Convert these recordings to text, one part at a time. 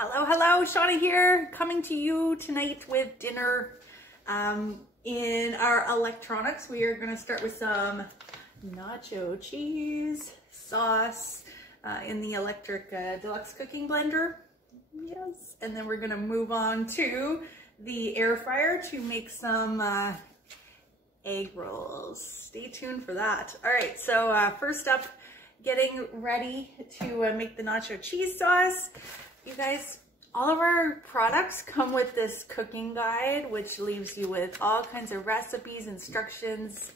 Hello, hello, Shauna here, coming to you tonight with dinner. In our electronics, we are going to start with some nacho cheese sauce in the electric Deluxe Cooking Blender. Yes, and then we're going to move on to the air fryer to make some egg rolls. Stay tuned for that. All right, so first up, getting ready to make the nacho cheese sauce. You guys, all of our products come with this cooking guide, which leaves you with all kinds of recipes, instructions,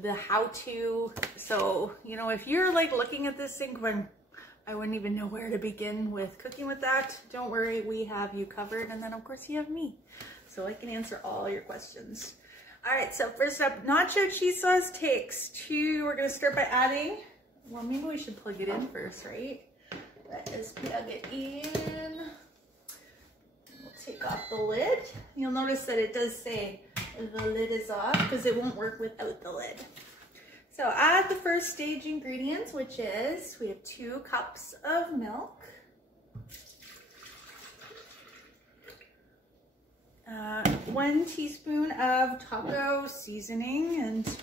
the how-to. So, you know, if you're like looking at this thing going, I wouldn't even know where to begin with cooking with that, don't worry, we have you covered. And then of course you have me, so I can answer all your questions. All right, so first up, nacho cheese sauce takes two. We're gonna start by adding, well, maybe we should plug it in first, right? Let's plug it in. We'll take off the lid. You'll notice that it does say the lid is off because it won't work without the lid. So add the first stage ingredients, which is, we have 2 cups of milk, 1 teaspoon of taco seasoning, and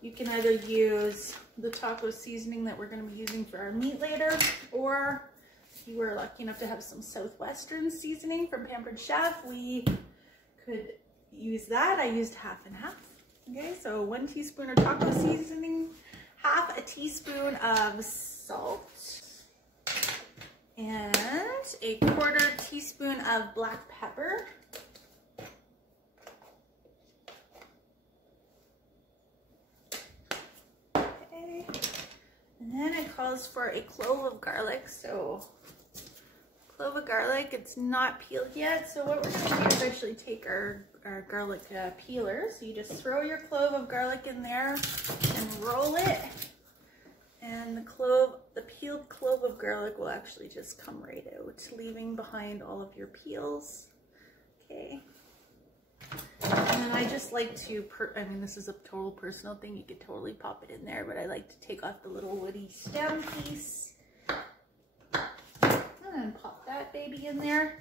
you can either use the taco seasoning that we're going to be using for our meat later, or if you were lucky enough to have some Southwestern seasoning from Pampered Chef, we could use that. I used half and half. Okay, so 1 teaspoon of taco seasoning, half a teaspoon of salt, and a 1/4 teaspoon of black pepper. And then it calls for a clove of garlic. So clove of garlic, it's not peeled yet. So what we're going to do is actually take our garlic peeler. So you just throw your clove of garlic in there and roll it. And the peeled clove of garlic will actually just come right out, leaving behind all of your peels. Okay. And then I just like to, I mean, this is a total personal thing. You could totally pop it in there, but I like to take off the little woody stem piece and pop that baby in there.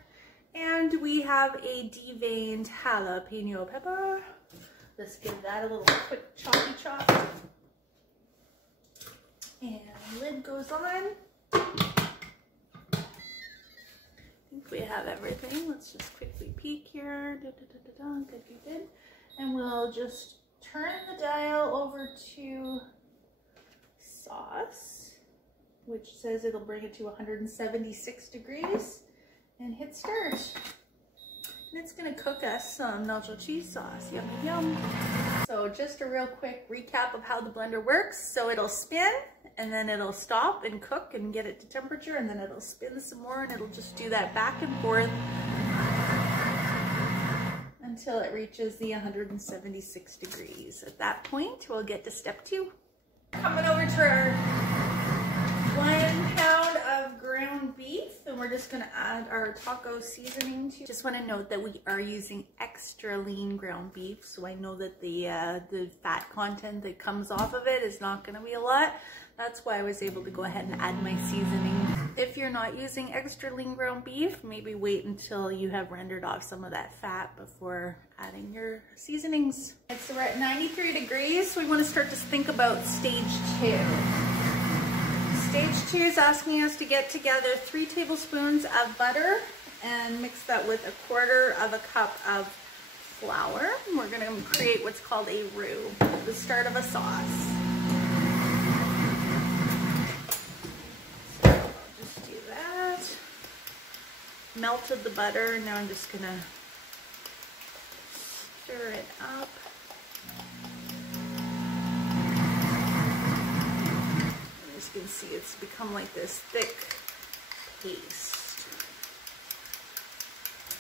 And we have a deveined jalapeno pepper. Let's give that a little quick choppy chop. And lid goes on. We have everything. Let's just quickly peek here. Good. And we'll just turn the dial over to sauce, which says it'll bring it to 176 degrees, and hit start. And it's gonna cook us some nacho cheese sauce. Yum, yum. So just a real quick recap of how the blender works. So it'll spin, and then it'll stop and cook and get it to temperature, and then it'll spin some more, and it'll just do that back and forth until it reaches the 176 degrees. At that point, we'll get to step 2. Coming over to our 1 pound of ground beef, and we're just gonna add our taco seasoning to. Just wanna note that we are using extra lean ground beef, so I know that the fat content that comes off of it is not gonna be a lot. That's why I was able to go ahead and add my seasoning. If you're not using extra lean ground beef, maybe wait until you have rendered off some of that fat before adding your seasonings. So we're at 93 degrees, so we want to start to think about stage 2. Stage 2 is asking us to get together 3 tablespoons of butter and mix that with 1/4 cup of flour. We're going to create what's called a roux, the start of a sauce. Melted the butter, now I'm just gonna stir it up. As you can see, it's become like this thick paste.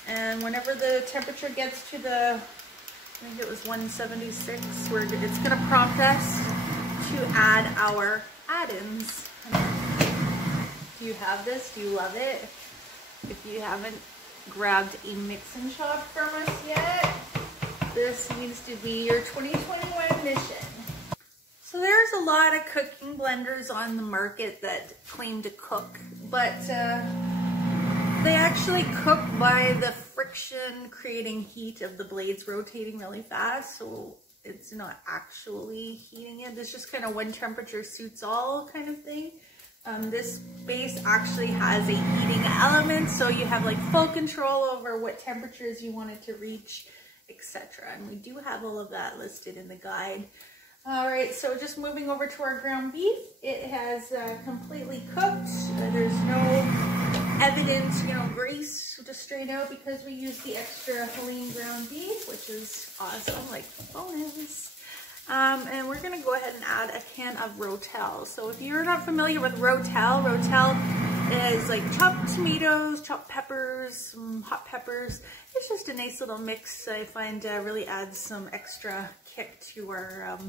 And whenever the temperature gets to I think it was 176, it's gonna prompt us to add our add-ins. Do you have this? Do you love it? If you haven't grabbed a mix and chop from us yet, this needs to be your 2021 mission. So there's a lot of cooking blenders on the market that claim to cook, but They actually cook by the friction creating heat of the blades rotating really fast, so it's not actually heating it. It's just kind of one temperature suits all kind of thing. This base actually has a heating element, so you have like full control over what temperatures you want it to reach, etc. And we do have all of that listed in the guide. All right, so just moving over to our ground beef. It has completely cooked. There's no evident, grease to strain out because we use the extra lean ground beef, which is awesome, like bonus. And we're gonna go ahead and add a can of Rotel. So if you're not familiar with Rotel, Rotel is like chopped tomatoes, chopped peppers, some hot peppers. It's just a nice little mix. I find really adds some extra kick to our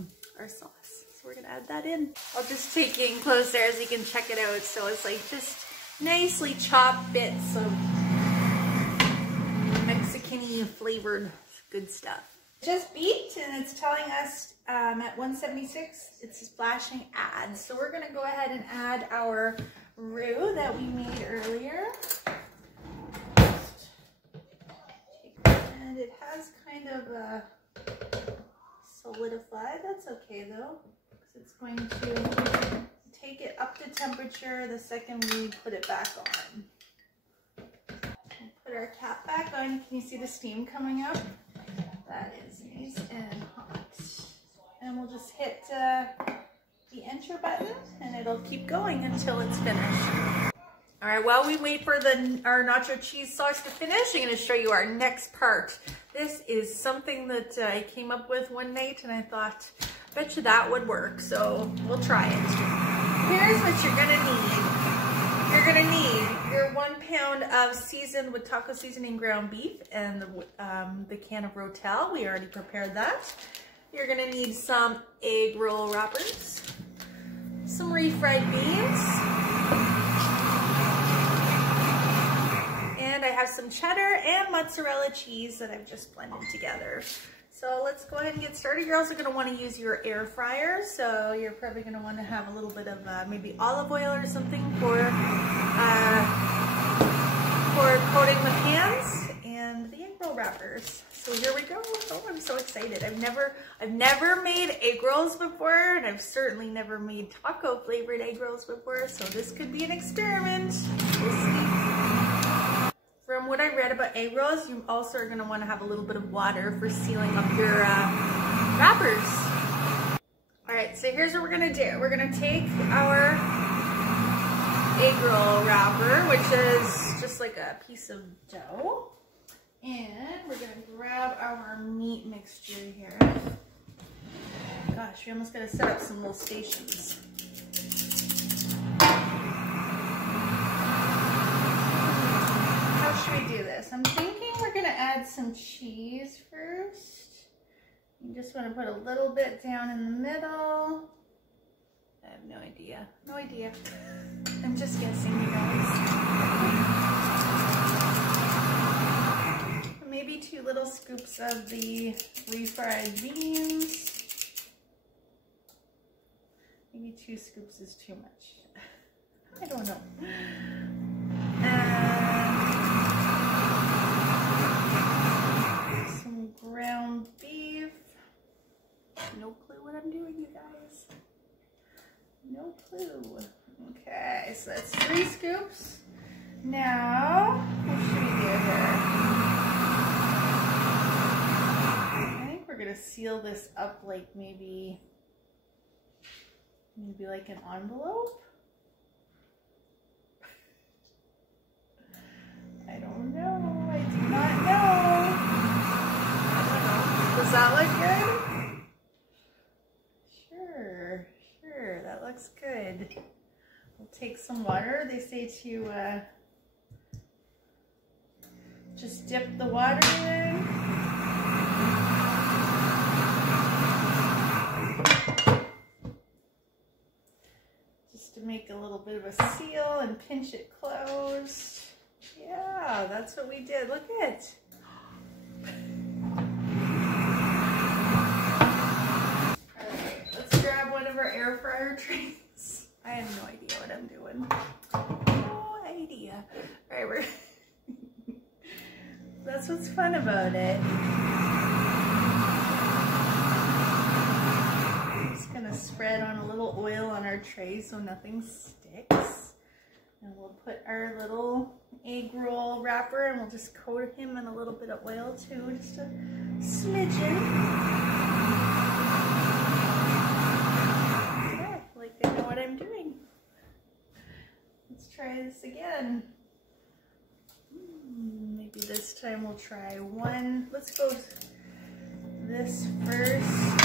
sauce. So we're gonna add that in. I'll just take you in close there so you can check it out. So it's like just nicely chopped bits of Mexican-y flavored good stuff. Just beeped and it's telling us at 176 it's flashing add. So we're gonna go ahead and add our roux that we made earlier. And it has kind of solidified. That's okay though, because it's going to take it up to temperature the second we put it back on. We'll put our cap back on. Can you see the steam coming up? That is nice and hot. And we'll just hit the enter button and it'll keep going until it's finished. All right, while we wait for our nacho cheese sauce to finish, I'm gonna show you our next part. This is something that I came up with one night and I thought, bet you that would work. So we'll try it. Here's what you're gonna need. You're gonna need your 1 pound of seasoned with taco seasoning ground beef and the can of Rotel. We already prepared that. You're gonna need some egg roll wrappers, some refried beans, and I have some cheddar and mozzarella cheese that I've just blended together. So let's go ahead and get started. You're also going to want to use your air fryer. So you're probably going to want to have a little bit of maybe olive oil or something for coating the pans and the egg roll wrappers. So here we go. Oh, I'm so excited. I've never made egg rolls before, and I've certainly never made taco flavored egg rolls before. So this could be an experiment. We'll see. From what I read about egg rolls, you also are going to want to have a little bit of water for sealing up your wrappers. All right, so here's what we're going to do. We're going to take our egg roll wrapper, which is just like a piece of dough, and we're going to grab our meat mixture here. Gosh, we almost got to set up some little stations. Should we do this? I'm thinking we're gonna add some cheese first. You just want to put a little bit down in the middle. I have no idea. No idea. I'm just guessing, you guys. Maybe 2 little scoops of the refried beans. Maybe 2 scoops is too much. I don't know. Some ground beef. No clue what I'm doing, you guys. No clue. Okay, so that's 3 scoops. Now, what should we do here? I think we're gonna seal this up like maybe like an envelope. I don't know. I do not know. Does that look good? Sure. That looks good. We'll take some water. They say to just dip the water in. Just to make a little bit of a seal and pinch it closed. Yeah, that's what we did. Look at it. Alright, let's grab one of our air fryer trays. I have no idea what I'm doing. No idea. Alright, That's what's fun about it. I'm just gonna spread on a little oil on our tray so nothing sticks. And we'll put our little egg roll wrapper and we'll just coat him in a little bit of oil too, just a smidgen. Yeah, like I know what I'm doing. Let's try this again. Maybe this time we'll try one. Let's go this first.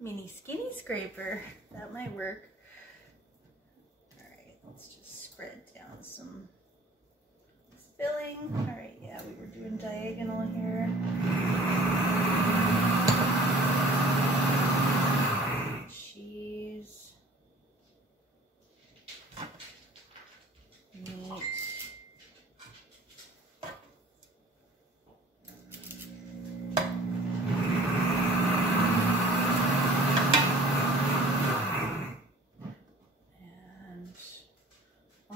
Mini skinny scraper. That might work. Alright, let's just spread down some filling. Alright, yeah, we were doing diagonal here. Cheese. Meat.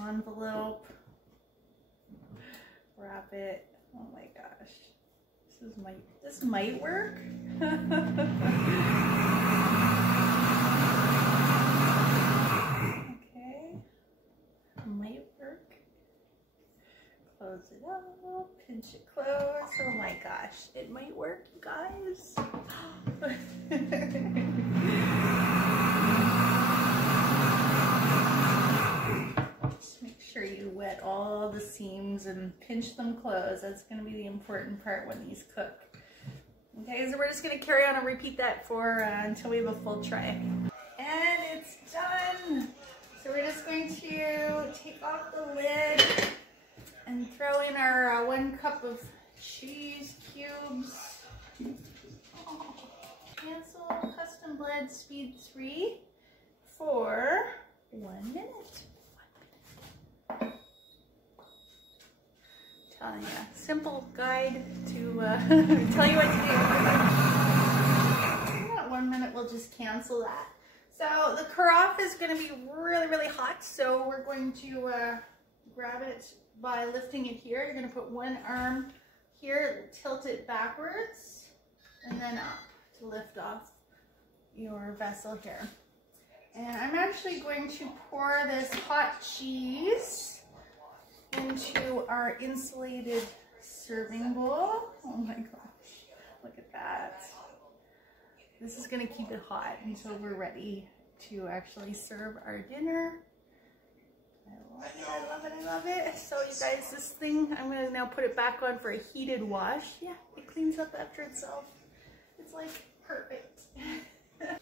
Envelope, wrap it. Oh my gosh, this might work. Okay, might work. Close it up, pinch it close. Oh my gosh, it might work, you guys. Make sure you wet all the seams and pinch them closed. That's going to be the important part when these cook. Okay, so we're just going to carry on and repeat that for until we have a full tray. And it's done. So we're just going to take off the lid and throw in our 1 cup of cheese cubes. Oh. Cancel custom blend speed 3 for 1 minute. Telling you, simple guide to tell you what to do. About 1 minute, we'll just cancel that. So the carafe is going to be really, really hot. So we're going to grab it by lifting it here. You're going to put one arm here, tilt it backwards, and then up to lift off your vessel here. And I'm actually going to pour this hot cheese into our insulated serving bowl. Oh my gosh, look at that. This is going to keep it hot until we're ready to actually serve our dinner. I love it, I love it, I love it. So you guys, this thing, I'm going to now put it back on for a heated wash. Yeah, it cleans up after itself. It's like perfect.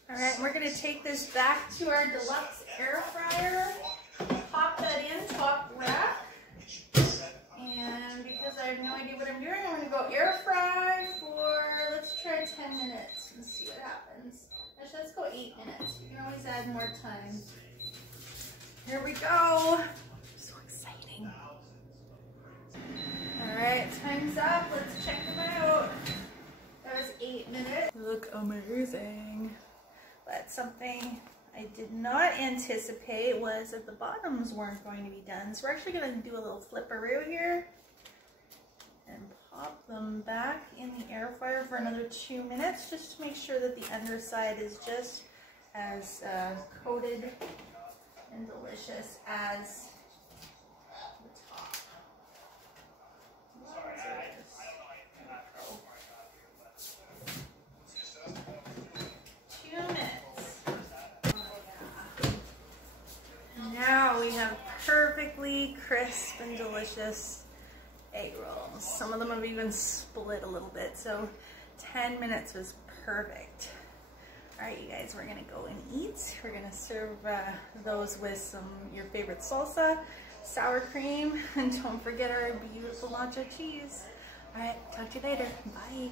Alright, we're going to take this back to our Deluxe Air Fryer. Pop that in, top rack. And because I have no idea what I'm doing, I'm going to go air fry for, let's try 10 minutes and see what happens. Actually, let's go 8 minutes. You can always add more time. Here we go. So exciting. Alright, time's up. Let's check them out. That was 8 minutes. They look amazing. But something I did not anticipate was that the bottoms weren't going to be done. So we're actually going to do a little flipperoo here and pop them back in the air fryer for another 2 minutes just to make sure that the underside is just as coated and delicious as the top. 2 minutes. Now we have perfectly crisp and delicious egg rolls. Some of them have even split a little bit, so 10 minutes was perfect. All right, you guys, we're gonna go and eat. We're gonna serve those with some your favorite salsa, sour cream, and don't forget our beautiful nacho cheese. All right, talk to you later. Bye.